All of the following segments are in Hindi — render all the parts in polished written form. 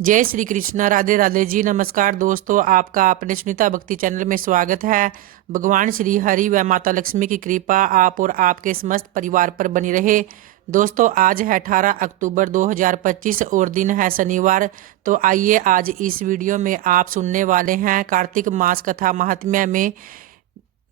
जय श्री कृष्णा। राधे राधे जी। नमस्कार दोस्तों, आपका अपने सुनीता भक्ति चैनल में स्वागत है। भगवान श्री हरि व माता लक्ष्मी की कृपा आप और आपके समस्त परिवार पर बनी रहे। दोस्तों, आज है 18 अक्टूबर 2025 और दिन है शनिवार। तो आइए आज इस वीडियो में आप सुनने वाले हैं कार्तिक मास कथा महात्म्य में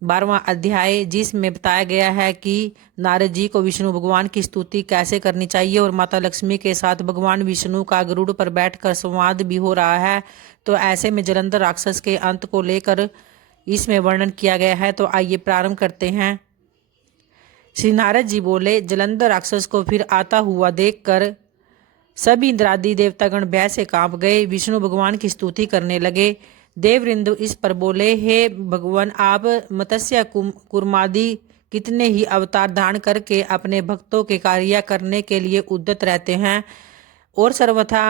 12वां अध्याय, जिसमें बताया गया है कि नारद जी को विष्णु भगवान की स्तुति कैसे करनी चाहिए और माता लक्ष्मी के साथ भगवान विष्णु का गरुड़ पर बैठकर संवाद भी हो रहा है। तो ऐसे में जलंधर राक्षस के अंत को लेकर इसमें वर्णन किया गया है। तो आइए प्रारंभ करते हैं। श्री नारद जी बोले, जलंधर राक्षस को फिर आता हुआ देखकर सभी इंद्रादि देवतागण भय से कांप गए, विष्णु भगवान की स्तुति करने लगे। देववृंद इस पर बोले, हे भगवान, आप मत्स्य कुर्मादि कितने ही अवतार धारण करके अपने भक्तों के कार्य करने के लिए उद्यत रहते हैं और सर्वथा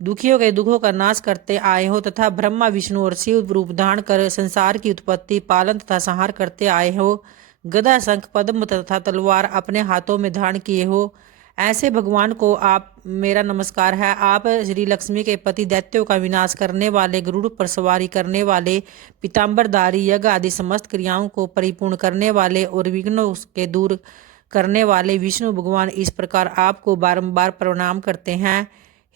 दुखियों के दुखों का नाश करते आए हो, तथा ब्रह्मा विष्णु और शिव रूप धारण कर संसार की उत्पत्ति पालन तथा संहार करते आए हो। गदा शंख पद्म तथा तलवार अपने हाथों में धारण किए हो। ऐसे भगवान को आप मेरा नमस्कार है। आप श्री लक्ष्मी के पति दैत्यों का विनाश करने वाले, गरुड़ पर सवारी करने वाले, पीताम्बरधारी, यज्ञ आदि समस्त क्रियाओं को परिपूर्ण करने वाले और विघ्नों के दूर करने वाले विष्णु भगवान इस प्रकार आपको बारंबार प्रणाम करते हैं।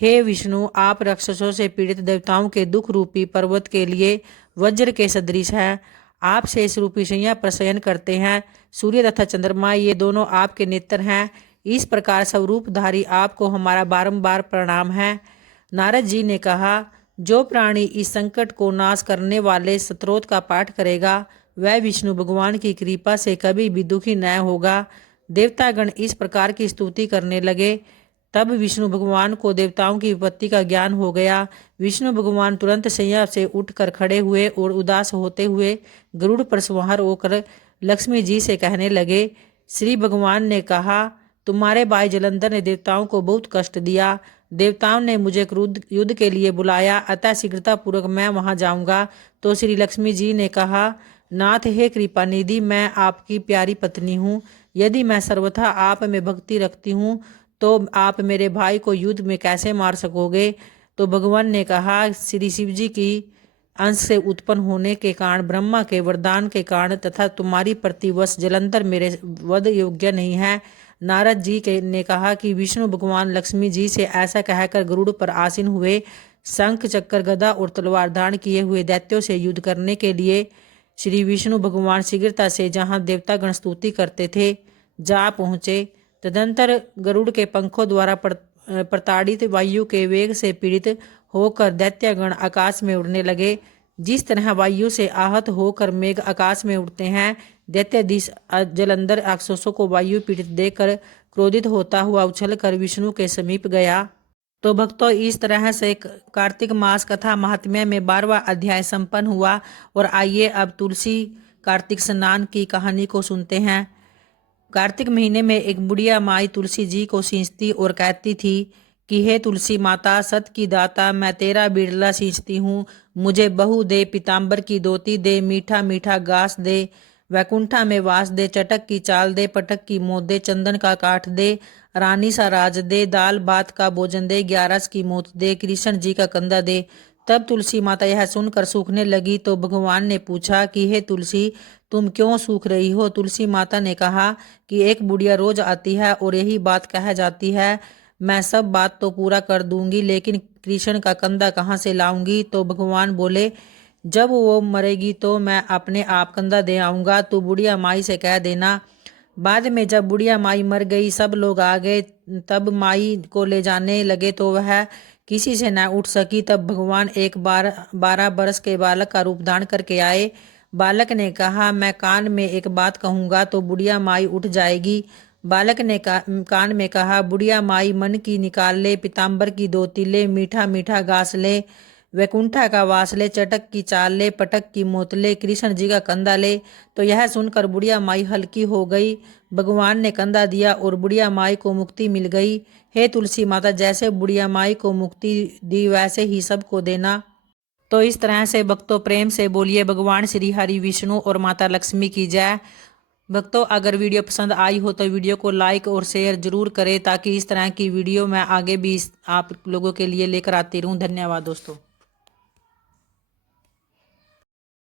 हे विष्णु, आप राक्षसों से पीड़ित देवताओं के दुख रूपी पर्वत के लिए वज्र के सदृश हैं। आप शेष रूपी शैया पर शयन करते हैं। सूर्य तथा चंद्रमा ये दोनों आपके नेत्र हैं। इस प्रकार स्वरूपधारी आपको हमारा बारंबार प्रणाम है। नारद जी ने कहा, जो प्राणी इस संकट को नाश करने वाले स्तोत्र का पाठ करेगा वह विष्णु भगवान की कृपा से कभी भी दुखी न होगा। देवतागण इस प्रकार की स्तुति करने लगे। तब विष्णु भगवान को देवताओं की विपत्ति का ज्ञान हो गया। विष्णु भगवान तुरंत शैया से उठकर खड़े हुए और उदास होते हुए गरुड़ पर सवार होकर लक्ष्मी जी से कहने लगे। श्री भगवान ने कहा, तुम्हारे भाई जलंधर ने देवताओं को बहुत कष्ट दिया। देवताओं ने मुझे क्रुद्ध युद्ध के लिए बुलाया, अतः शीघ्रता पूर्वक मैं वहां जाऊंगा। तो श्री लक्ष्मी जी ने कहा, नाथ हे कृपा निधि, मैं आपकी प्यारी पत्नी हूँ। यदि मैं सर्वथा आप में भक्ति रखती हूँ तो आप मेरे भाई को युद्ध में कैसे मार सकोगे। तो भगवान ने कहा, श्री शिव जी की अंश से उत्पन्न होने के कारण, ब्रह्मा के वरदान के कारण तथा तुम्हारी प्रतिवश जलंधर मेरे वध योग्य नहीं है। नारद जी ने कहा कि विष्णु भगवान लक्ष्मी जी से ऐसा कहकर गरुड़ पर आसीन हुए। शंख चक्र गदा और तलवार धारण किए हुए दैत्यों से युद्ध करने के लिए श्री विष्णु भगवान शीघ्रता से जहाँ देवतागण स्तुति करते थे जा पहुँचे। तदंतर गरुड़ के पंखों द्वारा प्रताड़ित वायु के वेग से पीड़ित होकर दैत्यगण आकाश में उड़ने लगे। जिस तरह वायु से आहत होकर मेघ आकाश में उड़ते हैं, दैत्याधीश जलंधर राक्षसों को वायु पीड़ित देखकर क्रोधित होता हुआ उछलकर विष्णु के समीप गया। तो भक्तों, इस तरह से कार्तिक मास कथा महात्म्य में 12वां अध्याय संपन्न हुआ। और आइए अब तुलसी कार्तिक स्नान की कहानी को सुनते हैं। कार्तिक महीने में एक बुढ़िया माई तुलसी जी को सींचती और कहती थी कि हे तुलसी माता, सत की दाता, मैं तेरा बिरला सींचती हूँ। मुझे बहू दे, पीताम्बर की धोती दे, मीठा मीठा घास दे, वैकुंठा में वास दे, चटक की चाल दे, पटक की मोत दे, चंदन का काठ दे, रानी सा राज दे, दाल भात का भोजन दे, 11 की मोत दे, कृष्ण जी का कंधा दे। तब तुलसी माता यह सुनकर सूखने लगी। तो भगवान ने पूछा कि हे तुलसी, तुम क्यों सूख रही हो। तुलसी माता ने कहा कि एक बुढ़िया रोज आती है और यही बात कह जाती है, मैं सब बात तो पूरा कर दूंगी, लेकिन कृष्ण का कंधा कहाँ से लाऊंगी। तो भगवान बोले, जब वो मरेगी तो मैं अपने आप कंधा दे आऊंगा, तू बुढ़िया माई से कह देना। बाद में जब बुढ़िया माई मर गई, सब लोग आ गए, तब माई को ले जाने लगे तो वह किसी से न उठ सकी। तब भगवान एक बार 12 बरस के बालक का रूप धारण करके आए। बालक ने कहा, मैं कान में एक बात कहूँगा तो बुढ़िया माई उठ जाएगी। बालक ने कान में कहा, बुढ़िया माई मन की निकाल ले, पीताम्बर की धोती ले, मीठा मीठा घास ले, वैकुंठा का वास ले, चटक की चाल ले, पटक की मोत ले, कृष्ण जी का कंधा ले। तो यह सुनकर बुढ़िया माई हल्की हो गई। भगवान ने कंधा दिया और बुढ़िया माई को मुक्ति मिल गई। हे तुलसी माता, जैसे बुढ़िया माई को मुक्ति दी वैसे ही सबको देना। तो इस तरह से भक्तों, प्रेम से बोलिए भगवान श्री हरि विष्णु और माता लक्ष्मी की जय। भक्तों, अगर वीडियो पसंद आई हो तो वीडियो को लाइक और शेयर जरूर करें, ताकि इस तरह की वीडियो मैं आगे भी आप लोगों के लिए लेकर आती रहूं। धन्यवाद दोस्तों।